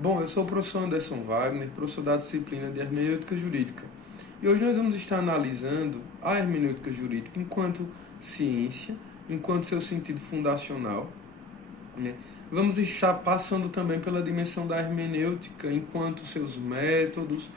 Bom, eu sou o professor Anderson Wagner, professor da disciplina de Hermenêutica Jurídica. E hoje nós vamos estar analisando a hermenêutica jurídica enquanto ciência, enquanto seu sentido fundacional, né? Vamos estar passando também pela dimensão da hermenêutica enquanto seus métodos.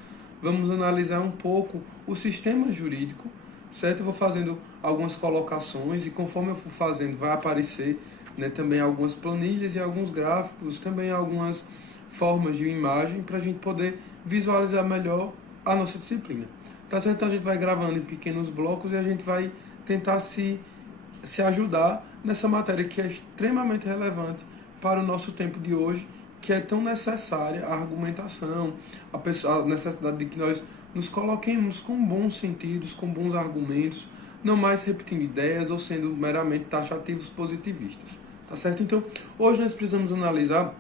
Vamos analisar um pouco o sistema jurídico, certo? Eu vou fazendo algumas colocações e conforme eu for fazendo vai aparecer, né, também algumas planilhas e alguns gráficos, também algumas formas de imagem para a gente poder visualizar melhor a nossa disciplina. Tá certo? Então a gente vai gravando em pequenos blocos e a gente vai tentar se ajudar nessa matéria que é extremamente relevante para o nosso tempo de hoje, que é tão necessária a argumentação, a necessidade de que nós nos coloquemos com bons sentidos, com bons argumentos, não mais repetindo ideias ou sendo meramente taxativos positivistas. Tá certo? Então, hoje nós precisamos analisar,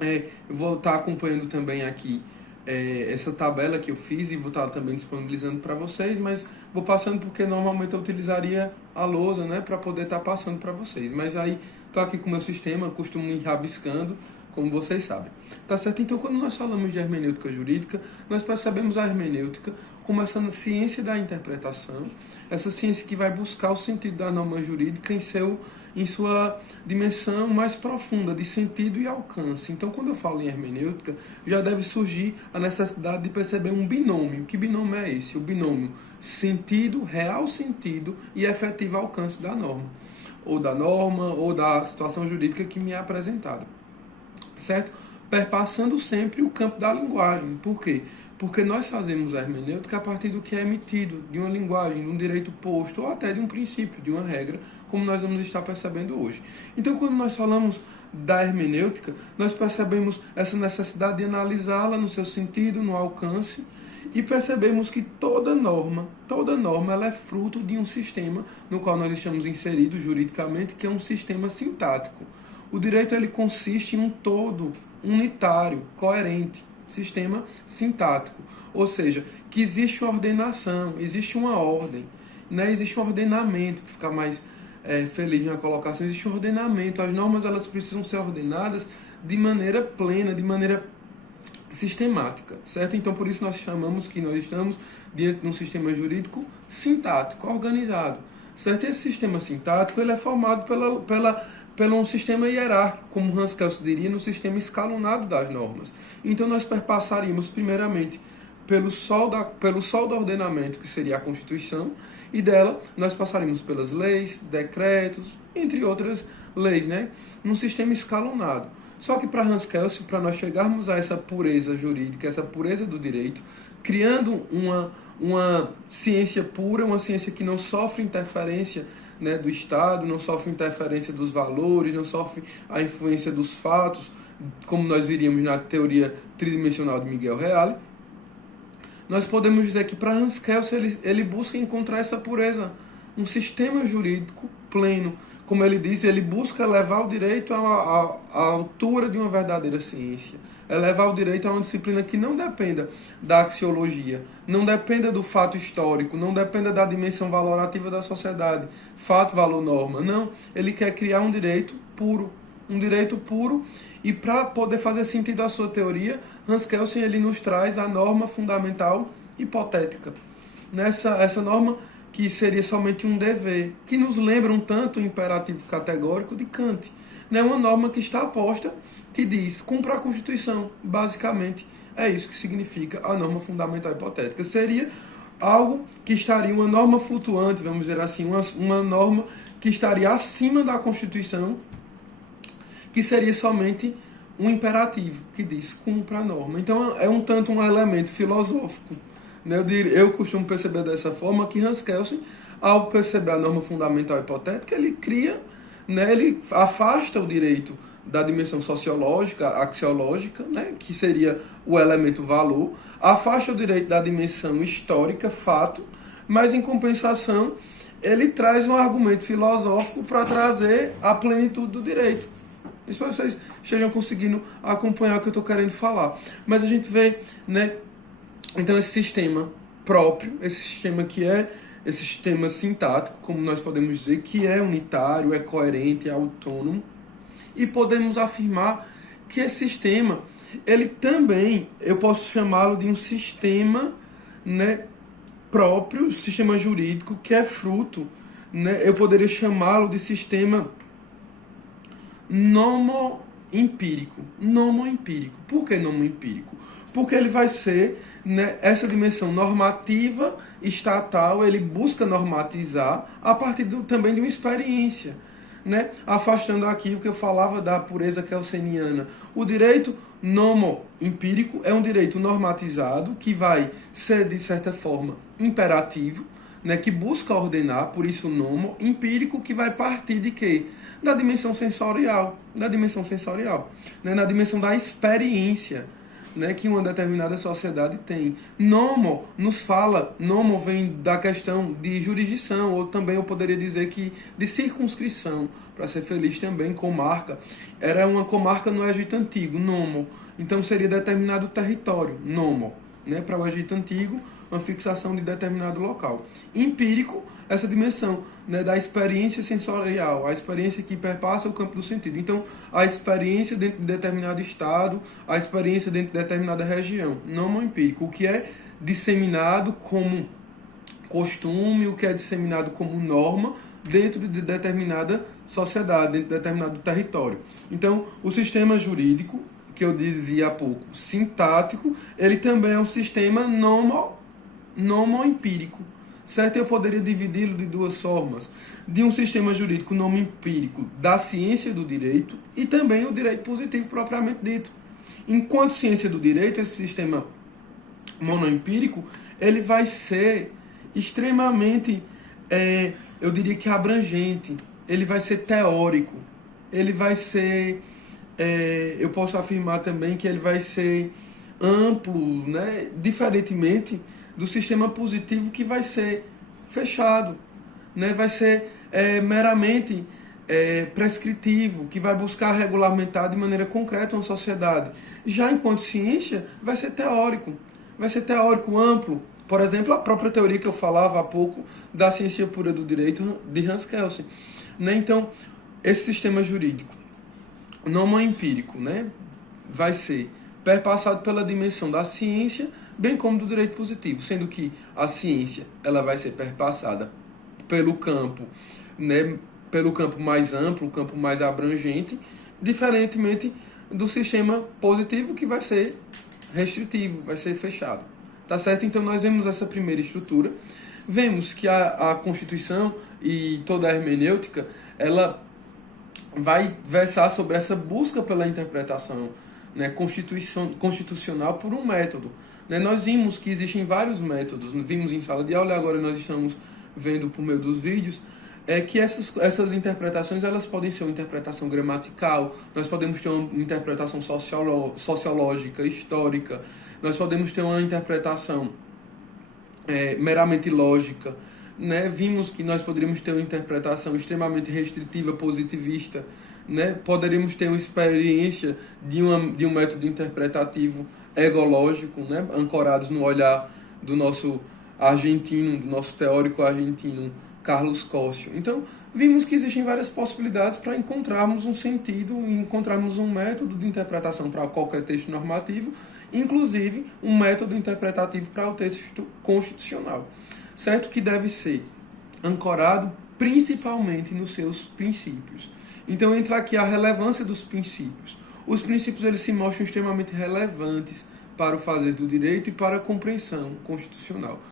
eu vou estar acompanhando também aqui essa tabela que eu fiz e vou estar também disponibilizando para vocês, mas vou passando porque normalmente eu utilizaria a lousa, né, para poder estar passando para vocês. Mas aí estou aqui com o meu sistema, costumo ir rabiscando, como vocês sabem. Tá certo? Então, quando nós falamos de hermenêutica jurídica, nós percebemos a hermenêutica como essa ciência da interpretação, essa ciência que vai buscar o sentido da norma jurídica em sua dimensão mais profunda de sentido e alcance. Então, quando eu falo em hermenêutica, já deve surgir a necessidade de perceber um binômio. Que binômio é esse? O binômio sentido, real sentido e efetivo alcance da norma, ou da situação jurídica que me é apresentada. Certo? Perpassando sempre o campo da linguagem. Por quê? Porque nós fazemos a hermenêutica a partir do que é emitido, de uma linguagem, de um direito posto, ou até de um princípio, de uma regra, como nós vamos estar percebendo hoje. Então, quando nós falamos da hermenêutica, nós percebemos essa necessidade de analisá-la no seu sentido, no alcance, e percebemos que toda norma ela é fruto de um sistema no qual nós estamos inseridos juridicamente, que é um sistema sintático. O direito ele consiste em um todo unitário, coerente, sistema sintático. Ou seja, que existe uma ordenação, existe uma ordem, né? Existe um ordenamento, que fica mais feliz na colocação, existe um ordenamento. As normas elas precisam ser ordenadas de maneira plena, de maneira sistemática, certo? Então, por isso nós chamamos que nós estamos diante de um sistema jurídico sintático, organizado, certo? Esse sistema sintático ele é formado pelo um sistema hierárquico, como Hans Kelsen diria, no sistema escalonado das normas. Então nós perpassaríamos primeiramente pelo sol do ordenamento, que seria a Constituição, e dela nós passaríamos pelas leis, decretos, entre outras leis, né? Num sistema escalonado. Só que para Hans Kelsen, para nós chegarmos a essa pureza jurídica, essa pureza do direito, criando uma ciência pura, uma ciência que não sofre interferência, né, do Estado, não sofre interferência dos valores, não sofre a influência dos fatos, como nós viríamos na teoria tridimensional de Miguel Reale, nós podemos dizer que para Hans Kelsen ele busca encontrar essa pureza, um sistema jurídico pleno. Como ele diz, ele busca levar o direito à altura de uma verdadeira ciência. É levar o direito a uma disciplina que não dependa da axiologia, não dependa do fato histórico, não dependa da dimensão valorativa da sociedade, fato, valor, norma. Não, ele quer criar um direito puro. E para poder fazer sentido a sua teoria, Hans Kelsen ele nos traz a norma fundamental hipotética. Essa norma que seria somente um dever, que nos lembra um tanto o imperativo categórico de Kant. Uma norma que está posta, que diz, cumpra a Constituição. Basicamente, é isso que significa a norma fundamental hipotética. Seria algo que estaria, uma norma flutuante, vamos dizer assim, uma norma que estaria acima da Constituição, que seria somente um imperativo, que diz, cumpra a norma. Então, é um tanto um elemento filosófico. Eu costumo perceber dessa forma que Hans Kelsen, ao perceber a norma fundamental hipotética, ele cria, ele afasta o direito da dimensão sociológica, axiológica, que seria o elemento valor, afasta o direito da dimensão histórica, fato, mas em compensação ele traz um argumento filosófico para trazer a plenitude do direito. Isso para vocês estejam conseguindo acompanhar o que eu estou querendo falar. Mas a gente vê, então esse sistema próprio, esse sistema que é esse sistema sintático, como nós podemos dizer, que é unitário, é coerente, é autônomo, e podemos afirmar que esse sistema ele também, eu posso chamá-lo de um sistema, né, próprio, sistema jurídico, que é fruto, né, eu poderia chamá-lo de sistema nomoempírico. Nomoempírico. Por que nomoempírico? Porque ele vai ser, né, essa dimensão normativa estatal, ele busca normatizar a partir também de uma experiência, né? Afastando aqui o que eu falava da pureza kelseniana. O direito nomoempírico é um direito normatizado que vai ser, de certa forma, imperativo, né, que busca ordenar, por isso nomo, empírico, que vai partir de quê? Da dimensão sensorial, né, na dimensão da experiência, né, que uma determinada sociedade tem. Nomo nos fala, nomo vem da questão de jurisdição, ou também eu poderia dizer que de circunscrição, para ser feliz também, comarca. Era uma comarca no Egito Antigo, nomo. Então seria determinado território, nomo, né, para o Egito Antigo, uma fixação de determinado local. Empírico, essa dimensão, né, da experiência sensorial, a experiência que perpassa o campo do sentido. Então, a experiência dentro de determinado estado, a experiência dentro de determinada região. Nomoempírico, o que é disseminado como costume, o que é disseminado como norma dentro de determinada sociedade, dentro de determinado território. Então, o sistema jurídico, que eu dizia há pouco, sintático, ele também é um sistema nomoempírico, certo? Eu poderia dividi-lo de duas formas: de um sistema jurídico nomoempírico da ciência do direito e também o direito positivo propriamente dito. Enquanto ciência do direito, esse sistema monoempírico, ele vai ser extremamente, eu diria que abrangente, ele vai ser teórico, ele vai ser, eu posso afirmar também que ele vai ser amplo, né? Diferentemente do sistema positivo, que vai ser fechado, né? Vai ser meramente prescritivo, que vai buscar regulamentar de maneira concreta uma sociedade. Já enquanto ciência, vai ser teórico amplo. Por exemplo, a própria teoria que eu falava há pouco da ciência pura do direito de Hans Kelsen, né? Então, esse sistema jurídico nomoempírico, né, vai ser perpassado pela dimensão da ciência, bem como do direito positivo, sendo que a ciência ela vai ser perpassada pelo campo, né, pelo campo mais amplo, o campo mais abrangente, diferentemente do sistema positivo, que vai ser restritivo, vai ser fechado. Tá certo? Então nós vemos essa primeira estrutura, vemos que a Constituição e toda a hermenêutica, ela vai versar sobre essa busca pela interpretação, né, constitucional por um método. Né? Nós vimos que existem vários métodos, vimos em sala de aula e agora nós estamos vendo por meio dos vídeos, que essas interpretações elas podem ser uma interpretação gramatical, nós podemos ter uma interpretação sociológica, histórica, nós podemos ter uma interpretação meramente lógica, né? Vimos que nós poderíamos ter uma interpretação extremamente restritiva, positivista, né? Poderíamos ter uma experiência de um método interpretativo egológico, né? Ancorados no olhar do nosso argentino, do nosso teórico argentino Carlos Cóssio. Então, vimos que existem várias possibilidades para encontrarmos um sentido e encontrarmos um método de interpretação para qualquer texto normativo, inclusive um método interpretativo para o texto constitucional. Certo? Que deve ser ancorado principalmente nos seus princípios. Então entra aqui a relevância dos princípios. Os princípios eles se mostram extremamente relevantes para o fazer do direito e para a compreensão constitucional.